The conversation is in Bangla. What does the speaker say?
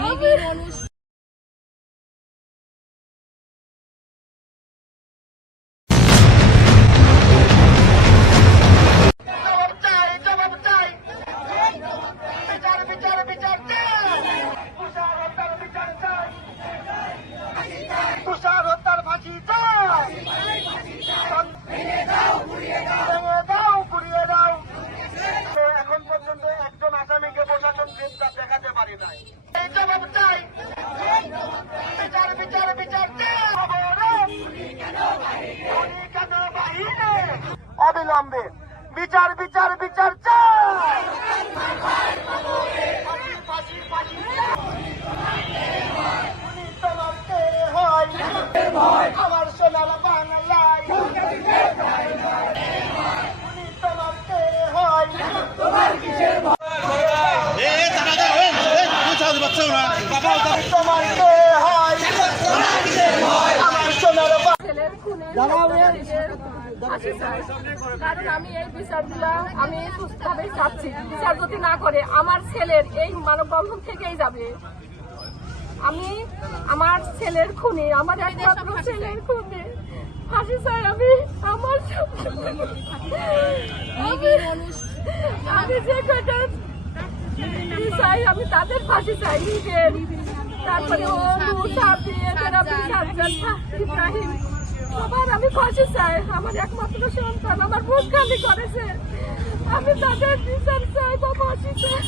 আমি অবিলম্বে বিচার বিচার বিচার চাই! হয় আমার সোনার বাংলায়। হয় হয় কারণ আমি এই বিচারগুলো আমি সুস্থভাবে চাচ্ছি। বিচার যদি না করে, আমার ছেলের এই মানববন্ধন থেকেই যাবে। আমি আমার ছেলের খুনি, আমার একমাত্র ছেলের খুনি। ফাঁসি চাই আমি আমার আমি যে চাই আমি তাদের ফাঁসি চাই নিজের। তারপরে ও সাবি এদের আমি সাজ্জাদ আমি ফাঁসি চাই। আমার একমাত্র সন্তান, আমার মুখ খালি আমি তাদের বিচার চাই বা ফাঁসি চাই।